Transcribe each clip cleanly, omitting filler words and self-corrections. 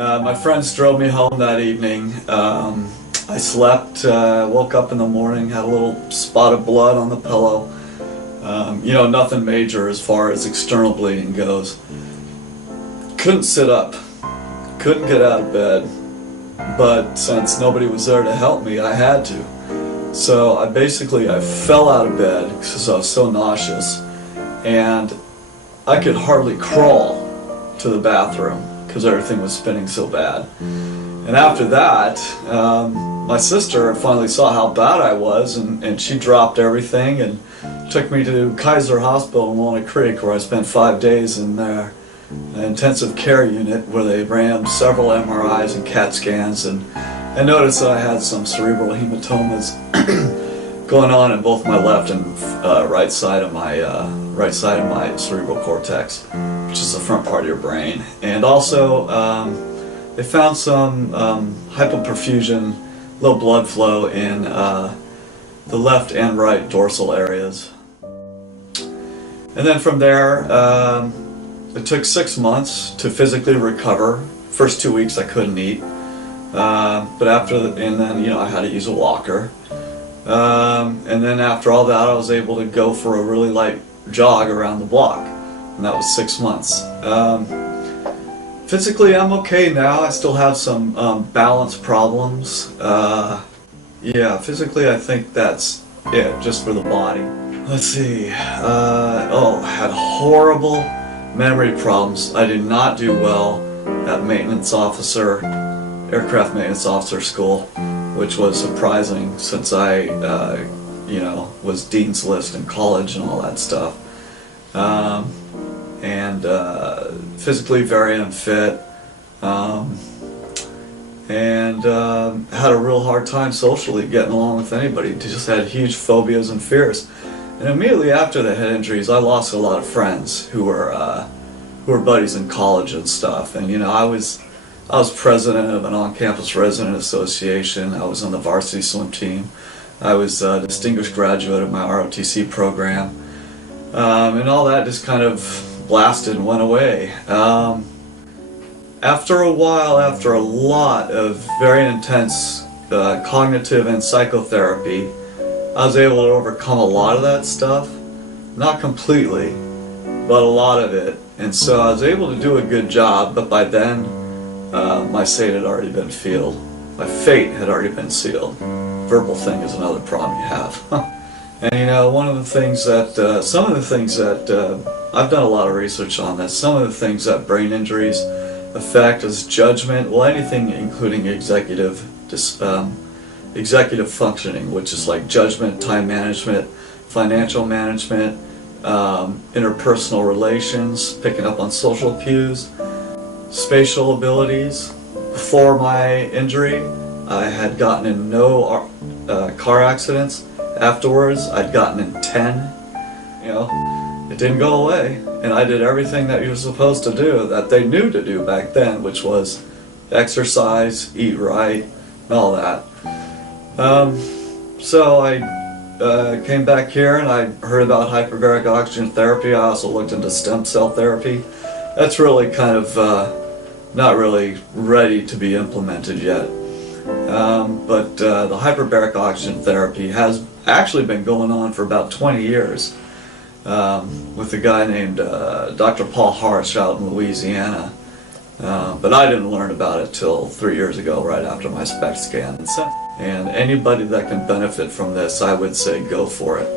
My friends drove me home that evening. I slept, woke up in the morning, had a little spot of blood on the pillow. Nothing major as far as external bleeding goes. Couldn't sit up, couldn't get out of bed, but since nobody was there to help me, I had to. So I fell out of bed because I was so nauseous, and I could hardly crawl to the bathroom because everything was spinning so bad. And after that, my sister finally saw how bad I was, and she dropped everything and took me to Kaiser Hospital in Walnut Creek, where I spent 5 days in their intensive care unit, where they ran several MRIs and CAT scans, and noticed that I had some cerebral hematomas going on in both my left and right side of my cerebral cortex, which is the front part of your brain. And also, they found some hypoperfusion, low blood flow in the left and right dorsal areas. And then from there, it took 6 months to physically recover. First 2 weeks I couldn't eat, but I had to use a walker. And then after all that, I was able to go for a really light jog around the block, and that was 6 months. Physically, I'm okay now. I still have some balance problems. Physically, I think that's it, just for the body. Let's see. I had horrible memory problems. I did not do well at aircraft maintenance officer school, which was surprising since I, was Dean's List in college and all that stuff. Physically very unfit, had a real hard time socially getting along with anybody. Just had huge phobias and fears. And immediately after the head injuries, I lost a lot of friends who were buddies in college and stuff. And I was president of an on-campus resident association. I was on the varsity swim team. I was a distinguished graduate of my ROTC program. And all that just kind of blasted and went away. After a while, after a lot of very intense cognitive and psychotherapy, I was able to overcome a lot of that stuff. Not completely, but a lot of it. And so I was able to do a good job, but by then, my fate had already been sealed. My fate had already been sealed. Verbal thing is another problem you have. And one of the things that, some of the things that, I've done a lot of research on this, some of the things that brain injuries affect is judgment, well, anything including executive functioning, which is like judgment, time management, financial management, interpersonal relations, picking up on social cues, spatial abilities. Before my injury, I had gotten in no car accidents. Afterwards, I'd gotten in 10. It didn't go away, and I did everything that you were supposed to do, that they knew to do back then, which was exercise, eat right, and all that. So I came back here and I heard about hyperbaric oxygen therapy. I also looked into stem cell therapy. That's really kind of not really ready to be implemented yet. But the hyperbaric oxygen therapy has actually been going on for about 20 years with a guy named Dr. Paul Harsh out in Louisiana. But I didn't learn about it till 3 years ago, right after my SPECT scan. And anybody that can benefit from this, I would say go for it.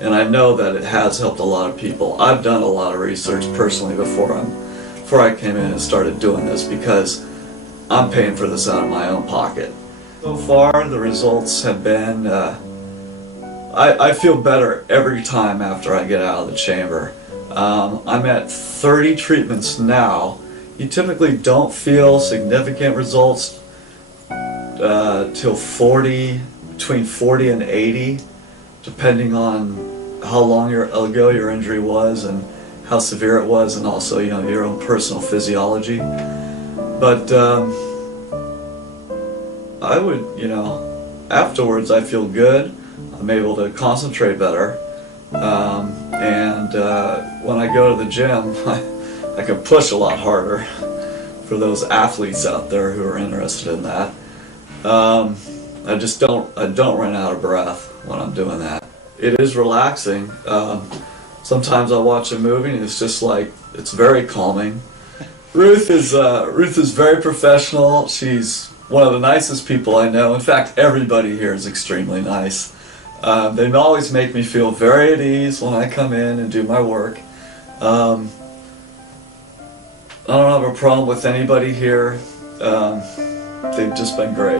And I know that it has helped a lot of people. I've done a lot of research personally before I came in and started doing this, because I'm paying for this out of my own pocket. So far, the results have been, I feel better every time after I get out of the chamber. I'm at 30 treatments now. You typically don't feel significant results till between 40 and 80, depending on how long ago your injury was and how severe it was, and also your own personal physiology. But I would, afterwards I feel good. I'm able to concentrate better, and when I go to the gym, I can push a lot harder for those athletes out there who are interested in that. I just don't run out of breath when I'm doing that. It is relaxing. Sometimes I watch a movie and it's just like, it's very calming. Ruth is very professional. She's one of the nicest people I know. In fact, everybody here is extremely nice. They always make me feel very at ease when I come in and do my work. I don't have a problem with anybody here. They've just been great.